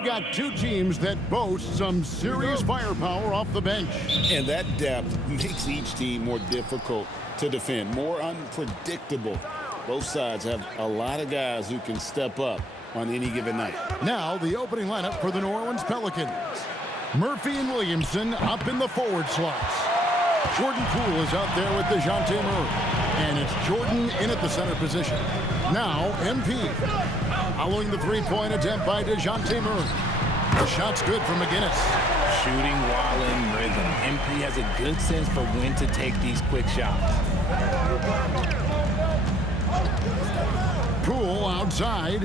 We've got two teams that boast some serious firepower off the bench. And that depth makes each team more difficult to defend, more unpredictable. Both sides have a lot of guys who can step up on any given night. Now the opening lineup for the New Orleans Pelicans. Murphy and Williamson up in the forward slots. Jordan Poole is out there with DeJounte Murray. And it's Jordan in at the center position. Now MP. Following the three-point attempt by DeJounte Murray. The shot's good from McGinnis. Shooting while in rhythm. MP has a good sense for when to take these quick shots. Poole outside.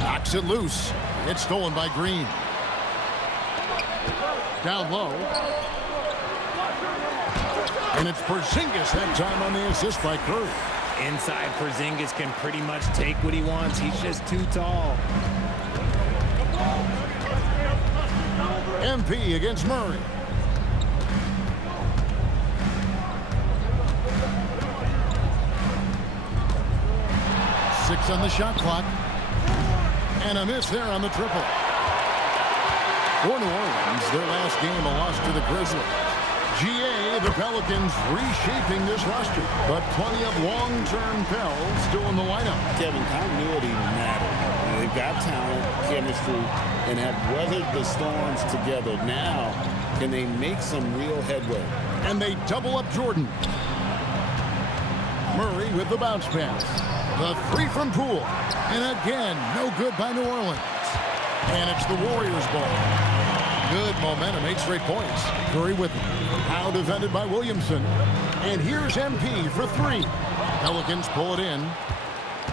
Knocks it loose. It's stolen by Green. Down low. And it's Porzingis that time on the assist by Curry. Inside, Porzingis can pretty much take what he wants. He's just too tall. MP against Murray. Six on the shot clock. And a miss there on the triple. For New Orleans, their last game a loss to the Grizzlies. GA, the Pelicans reshaping this roster, but plenty of long-term Pels still in the lineup. Kevin, continuity matters. They've got talent, chemistry, and have weathered the storms together. Now, can they make some real headway? And they double up Jordan. Murray with the bounce pass. The three from Poole. And again, no good by New Orleans. And it's the Warriors' ball. Good momentum, 8 straight points. Curry with it. Now defended by Williamson. And here's MP for three. Pelicans pull it in.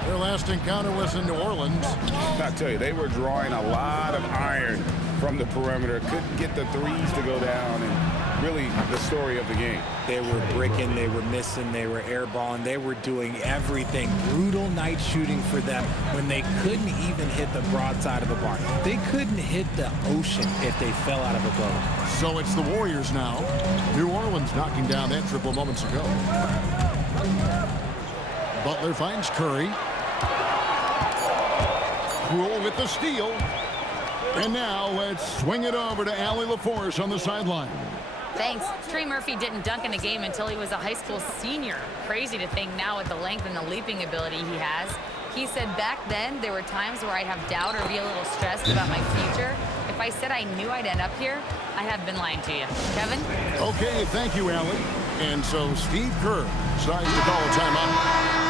Their last encounter was in New Orleans. I tell you, they were drawing a lot of iron from the perimeter. Couldn't get the threes to go down, and really the story of the game. They were bricking, they were missing, they were airballing, they were doing everything. Brutal night shooting for them when they couldn't even hit the broadside of a bar. They couldn't hit the ocean if they fell out of a boat. So it's the Warriors now. New Orleans knocking down that triple moments ago. Butler finds Curry. Poole with the steal. And now let's swing it over to Allie LaForce on the sideline. Thanks. Trey Murphy didn't dunk in a game until he was a high school senior. Crazy to think now with the length and the leaping ability he has. He said back then there were times where I'd have doubt or be a little stressed about my future. If I said I knew I'd end up here, I have been lying to you. Kevin? Okay, thank you, Allie. And so Steve Kerr decides to call a timeout.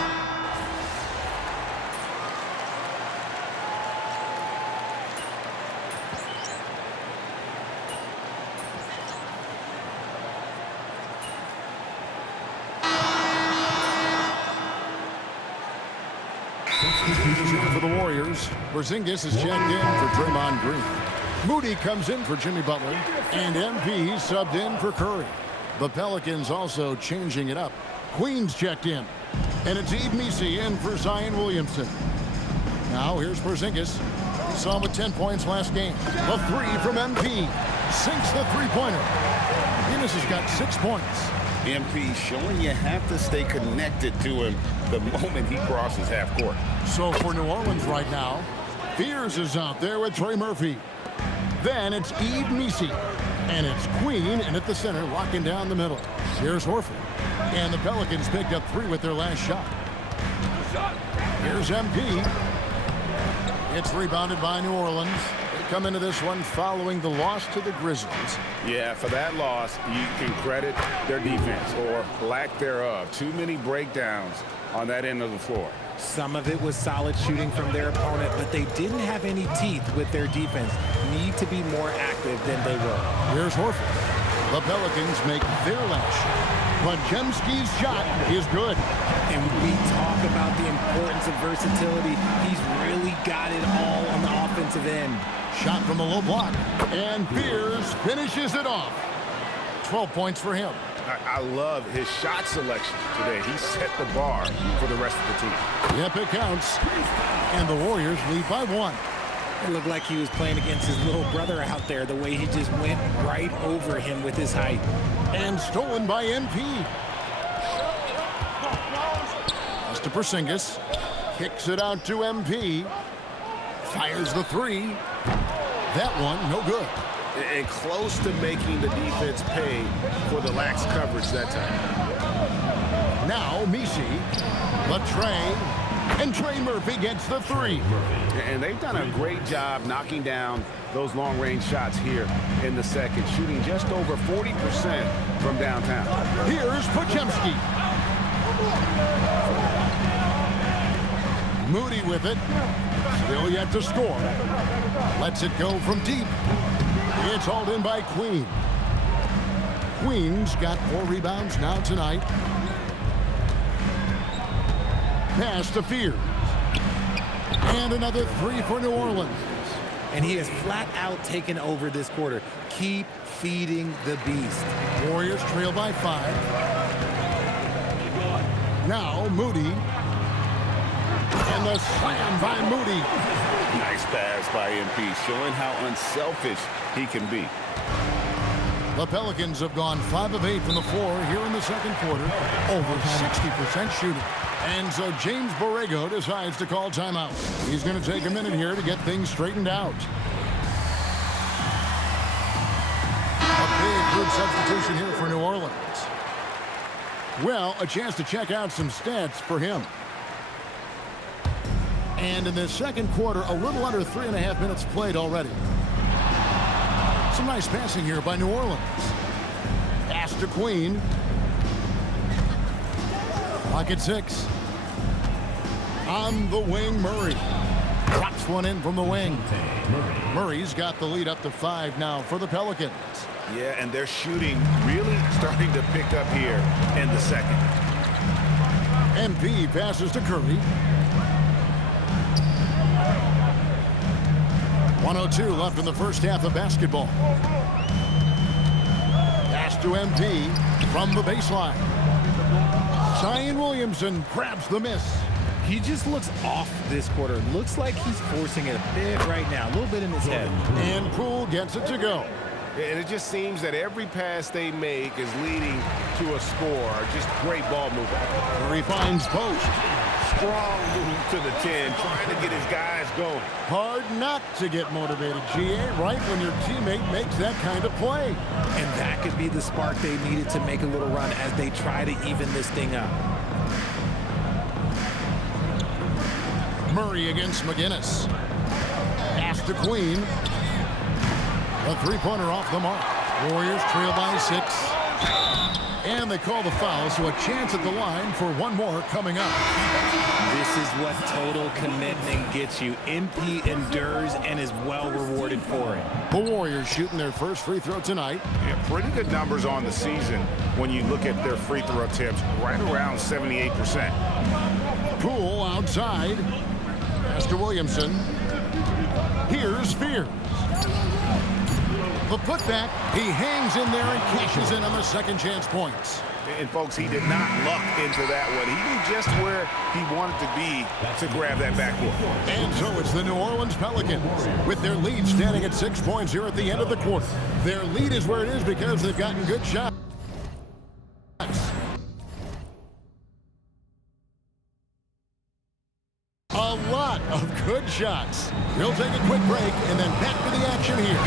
For the Warriors, Porzingis is checked in for Draymond Green. Moody comes in for Jimmy Butler, and MP subbed in for Curry. The Pelicans also changing it up. Queen's checked in, and it's Yves Missi in for Zion Williamson. Now here's Porzingis. We saw him with 10 points last game. The three from MP sinks the three-pointer. Guinness has got 6 points. MP showing you have to stay connected to him the moment he crosses half court. So for New Orleans right now, Fears is out there with Trey Murphy. Then it's Yves Missi. And it's Queen in at the center, locking down the middle. Here's Horford. And the Pelicans picked up 3 with their last shot. Here's MP. It's rebounded by New Orleans. They come into this one following the loss to the Grizzlies. Yeah, for that loss, you can credit their defense or lack thereof. Too many breakdowns on that end of the floor. Some of it was solid shooting from their opponent, but they didn't have any teeth with their defense. Need to be more active than they were. Here's Horford. The Pelicans make their last shot. But Jemski's shot is good. And we talk about the importance of versatility. He's really got it all on the offensive end. Shot from the low block. And Fears finishes it off. 12 points for him. I love his shot selection today. He set the bar for the rest of the team. Yep, it counts. And the Warriors lead by 1. It looked like he was playing against his little brother out there, the way he just went right over him with his height. And stolen by MP. Pass to Porzingis. Kicks it out to MP. Fires the three. That one, no good. And close to making the defense pay for the lax coverage that time. Now Misi, Latrey, and Trey Murphy gets the three. And they've done a great job knocking down those long-range shots here in the second, shooting just over 40% from downtown. Here's Podziemski. Moody with it. Still yet to score. Lets it go from deep. It's hauled in by Queen. Queen's got 4 rebounds now tonight. Pass to Fears. And another 3 for New Orleans. And he has flat out taken over this quarter. Keep feeding the beast. Warriors trail by 5. Now Moody. And the slam by Moody. Nice pass by MP, showing how unselfish he can be. The Pelicans have gone 5 of 8 from the floor here in the second quarter. Over 60% shooting. And so James Borrego decides to call timeout. He's going to take a minute here to get things straightened out. A big group substitution here for New Orleans. Well, a chance to check out some stats for him. And in the second quarter, a little under 3.5 minutes played already. Some nice passing here by New Orleans. Pass to Queen. Clock at 6. On the wing, Murray. Drops one in from the wing. Murray's got the lead up to 5 now for the Pelicans. Yeah, and their shooting really starting to pick up here in the second. MP passes to Curry. 1:02 left in the first half of basketball. Pass to MP from the baseline. Zion Williamson grabs the miss. He just looks off this quarter. Looks like he's forcing it a bit right now. A little bit in his head. And Poole gets it to go. And it just seems that every pass they make is leading to a score. Just great ball movement. Curry finds post. Strong move to the 10, trying to get his guys going. Hard not to get motivated, GA, right when your teammate makes that kind of play. And that could be the spark they needed to make a little run as they try to even this thing up. Murray against McGinnis. Pass to Queen. A three-pointer off the mark. Warriors trail by 6. And they call the foul, so a chance at the line for one more coming up. This is what total commitment gets you. MP endures and is well rewarded for it. The Warriors shooting their first free throw tonight. Yeah, pretty good numbers on the season when you look at their free throw attempts, right around 78%. Poole outside. Pass to Williamson. Here's Fears. The putback, he hangs in there and cashes in on the second chance points. And folks, he did not luck into that one. He knew just where he wanted to be to grab that backboard. And so it's the New Orleans Pelicans with their lead standing at 6 points here at the end of the quarter. Their lead is where it is because they've gotten good shots. A lot of good shots. We'll take a quick break and then back to the action here.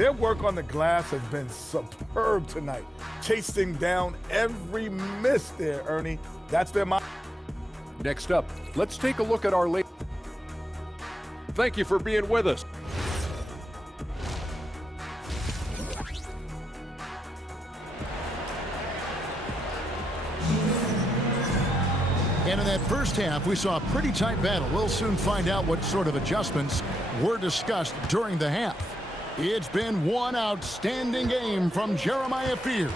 Their work on the glass has been superb tonight, chasing down every miss there, Ernie. That's their mind. Next up, let's take a look at our late. Thank you for being with us. And in that first half, we saw a pretty tight battle. We'll soon find out what sort of adjustments were discussed during the half. It's been one outstanding game from Jeremiah Fears.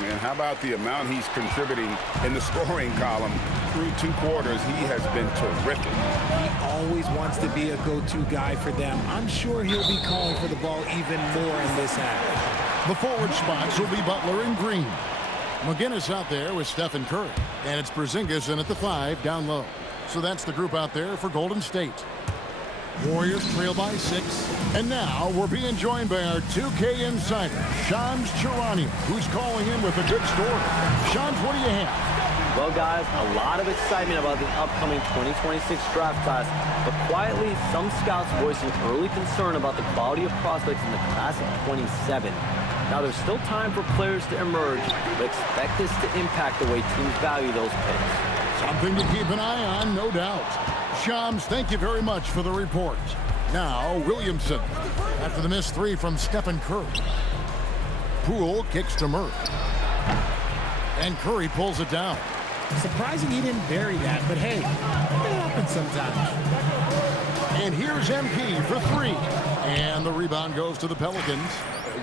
Man, how about the amount he's contributing in the scoring column through 2 quarters? He has been terrific. He always wants to be a go-to guy for them. I'm sure he'll be calling for the ball even more in this half. The forward spots will be Butler and Green. McGinnis out there with Stephen Curry. And it's Porzingis in at the 5 down low. So that's the group out there for Golden State. Warriors trail by 6. And now we're being joined by our 2K insider, Shams Charania, who's calling in with a good story. Shams, what do you have? Well, guys, a lot of excitement about the upcoming 2026 draft class, but quietly, some scouts voicing early concern about the quality of prospects in the class of 27. Now, there's still time for players to emerge, but expect this to impact the way teams value those picks. Something to keep an eye on, no doubt. Shams, thank you very much for the report. Now, Williamson, after the missed 3 from Stephen Curry. Poole kicks to Murray. And Curry pulls it down. Surprising he didn't bury that, but hey, it happens sometimes. And here's MP for 3. And the rebound goes to the Pelicans.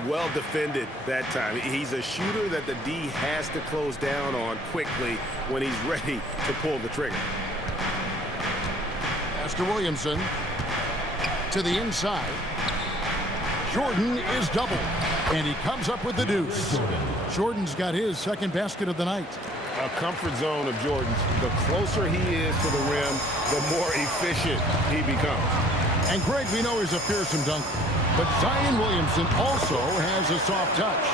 Well defended that time. He's a shooter that the D has to close down on quickly when he's ready to pull the trigger. Pass to Williamson. To the inside. Jordan is doubled. And he comes up with the deuce. Jordan's got his second basket of the night. A comfort zone of Jordan's. The closer he is to the rim, the more efficient he becomes. And Greg, we know he's a fearsome dunker. But Zion Williamson also has a soft touch.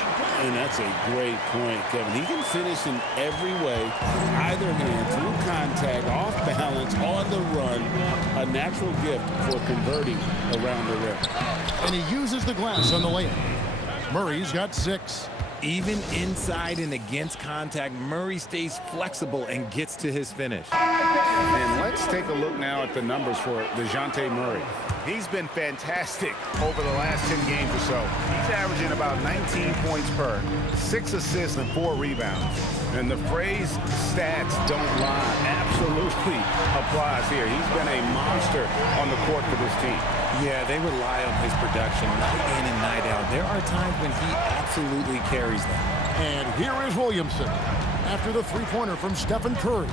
And that's a great point, Kevin. He can finish in every way, either hand, through contact, off balance, on the run. A natural gift for converting around the rim. And he uses the glass on the layup. Murray's got 6. Even inside and against contact, Murray stays flexible and gets to his finish. And let's take a look now at the numbers for DeJounte Murray. He's been fantastic over the last 10 games or so. He's averaging about 19 points per, 6 assists and 4 rebounds. And the phrase stats don't lie absolutely applies here. He's been a monster on the court for this team. Yeah, they rely on his production night in and night out. There are times when he absolutely carries them. And here is Williamson after the 3-pointer from Stephen Curry.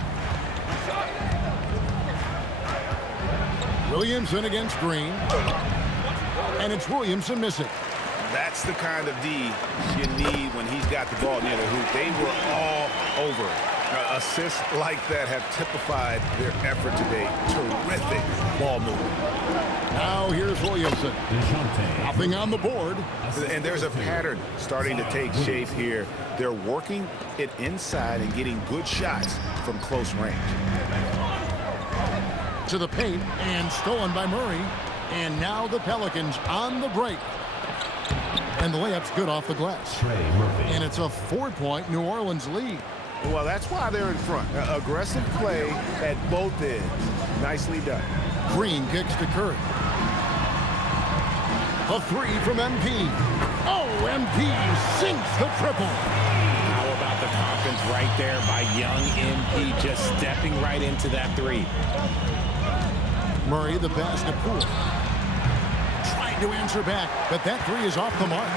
Williamson against Green. And it's Williamson missing. That's the kind of D you need when he's got the ball near the hoop. They were all over it. Assists like that have typified their effort today. Terrific ball movement. Now here's Williamson. Nothing on the board. And there's a pattern starting to take shape here. They're working it inside and getting good shots from close range. To the paint and stolen by Murray. And now the Pelicans on the break. And the layup's good off the glass. And it's a 4-point New Orleans lead. Well, that's why they're in front. Aggressive play at both ends. Nicely done. Green kicks to Curry. A 3 from MP. Oh, MP sinks the triple. How about the confidence right there by young MP, just stepping right into that 3. Murray the pass to Poole. Trying to answer back, but that 3 is off the mark.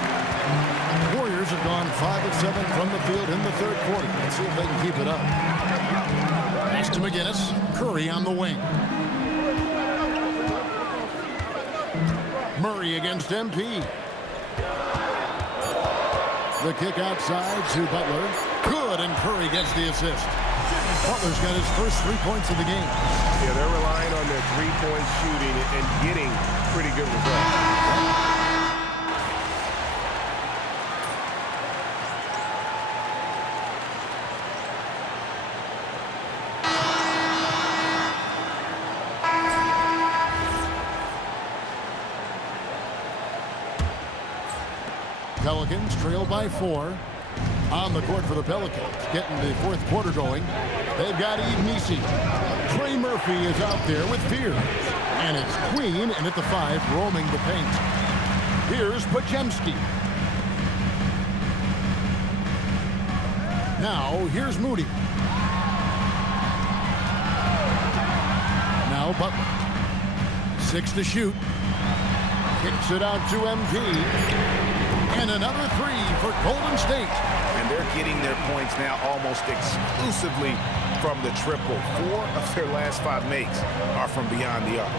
Warriors have gone 5 of 7 from the field in the third quarter. Let's see if they can keep it up. Pass to McGinnis. Curry on the wing. Murray against MP. The kick outside to Butler. Good, and Curry gets the assist. Butler's got his first 3 points of the game. Yeah, they're relying on their 3-point shooting and getting pretty good results. Pelicans trail by 4. On the court for the Pelicans, getting the fourth quarter going. They've got Nisi. Trey Murphy is out there with Fears. And it's Queen in at the 5, roaming the paint. Here's Podziemski. Now, here's Moody. Now Butler. 6 to shoot. Kicks it out to MP. And another 3 for Golden State. And they're getting their points now almost exclusively from the triple. 4 of their last 5 makes are from beyond the arc.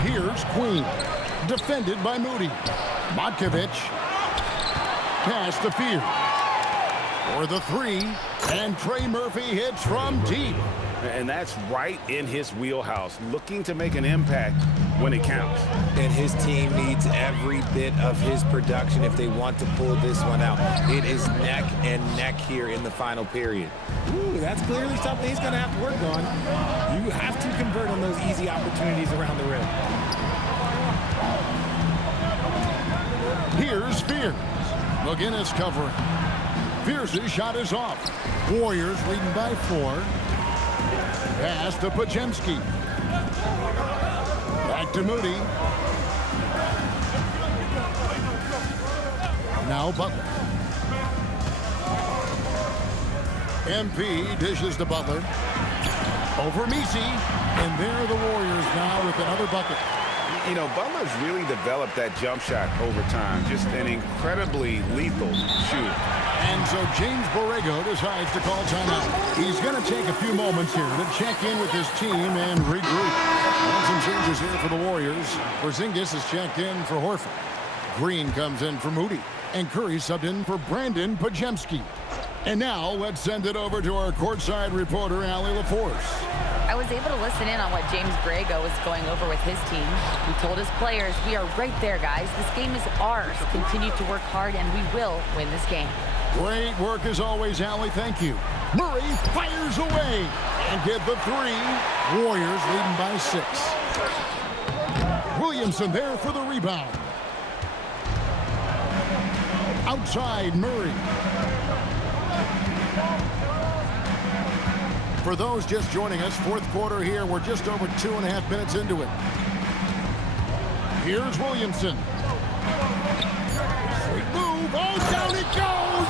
Here's Queen. Defended by Moody. Matkovic. Pass to Fear. For the 3. And Trey Murphy hits from deep. And that's right in his wheelhouse, looking to make an impact when it counts. And his team needs every bit of his production if they want to pull this one out. It is neck and neck here in the final period. Ooh, that's clearly something he's going to have to work on. You have to convert on those easy opportunities around the rim. Here's Fears. McGinnis covering. Fears' shot is off. Warriors leading by 4. Pass to Podziemski. Back to Moody. Now Butler. MP dishes to Butler. Over Nisi. And there are the Warriors now with another bucket. You know, Butler's really developed that jump shot over time. Just an incredibly lethal shooter. And so James Borrego decides to call timeout. He's going to take a few moments here to check in with his team and regroup. And some changes here for the Warriors. Porzingis is checked in for Horford. Green comes in for Moody. And Curry subbed in for Brandon Podziemski. And now let's send it over to our courtside reporter, Allie LaForce. I was able to listen in on what James Borrego was going over with his team. He told his players, we are right there, guys. This game is ours. Continue to work hard, and we will win this game. Great work as always, Allie. Thank you. Murray fires away and get the 3. Warriors leading by 6. Williamson there for the rebound. Outside, Murray. For those just joining us, fourth quarter here. We're just over 2.5 minutes into it. Here's Williamson. Sweet move. Oh, down it goes.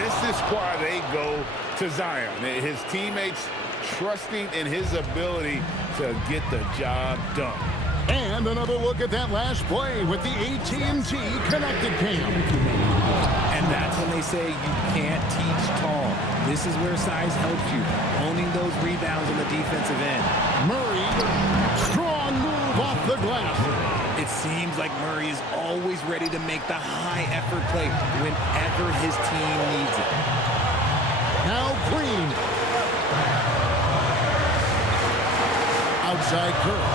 This is why they go to Zion. His teammates trusting in his ability to get the job done. And another look at that last play with the AT&T Connected Cam. And that's when they say you can't teach tall. This is where size helps you, owning those rebounds on the defensive end. Murray, strong move off the glass. It seems like Murray is always ready to make the high-effort play whenever his team needs it. Now Green. Outside Curry.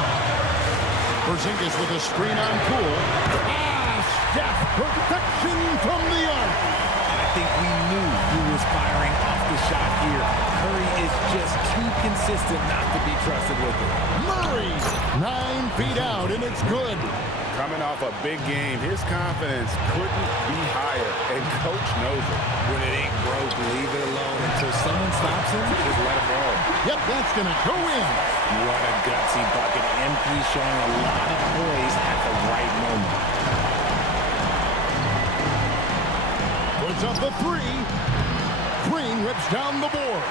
Porzingis with a screen on Poole. Steph, perfection from the arc. I think we knew he was firing off the shot here. Curry is just too consistent not to be trusted with it. Murray, 9 feet out, and it's good. Coming off a big game, his confidence couldn't be higher, and coach knows it. When it ain't broke, leave it alone until someone stops him. Just let him roll. Yep, that's going to go in. What a gutsy bucket. MP showing a lot of poise at the right moment. Puts up the 3. Green rips down the board.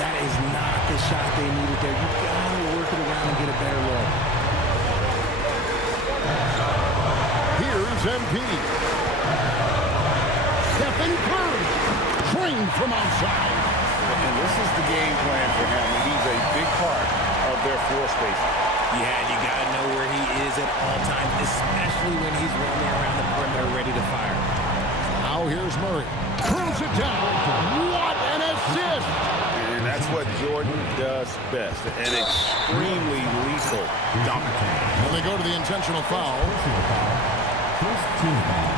That is not the shot they needed there. You gotta work it around and get a better look. Here's MP. Stephen Curry. Trained from outside. And this is the game plan for him. He's a big part of their floor space. Yeah, you gotta know where he is at all times, especially when he's roaming around the perimeter ready to fire. Now here's Murray. Throws it down. What an assist! And that's what Jordan does best. An extremely lethal dunk. And they go to the intentional foul. First team foul.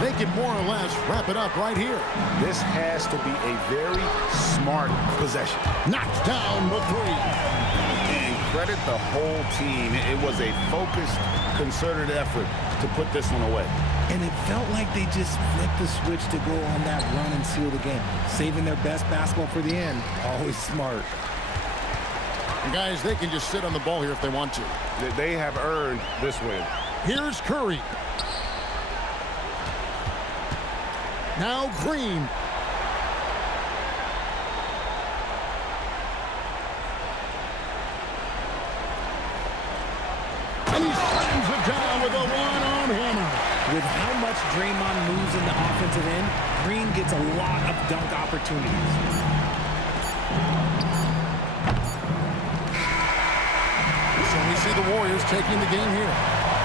They can more or less wrap it up right here. This has to be a very smart possession. Knocks down the 3. credit the whole team. It was a focused, concerted effort to put this one away. And it felt like they just flipped the switch to go on that run and seal the game. Saving their best basketball for the end. Always smart. And guys, they can just sit on the ball here if they want to. They have earned this win. Here's Curry. Now Green. And he slams it down with a one-arm hammer. With how much Draymond moves in the offensive end, Green gets a lot of dunk opportunities. So we see the Warriors taking the game here.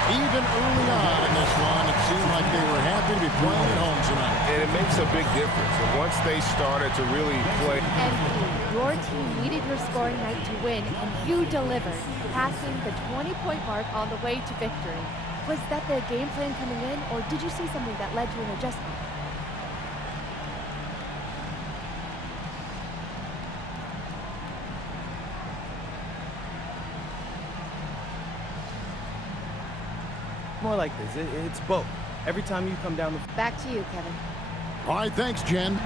Even early on in this one, it seemed like they were happy to be playing at home tonight. And it makes a big difference. And once they started to really play. MP, your team needed your scoring night to win, and you delivered, passing the 20-point mark on the way to victory. Was that the game plan coming in, or did you see something that led to an adjustment? More like this. It's both. Every time you come down the... Back to you, Kevin. All right, thanks, Jen.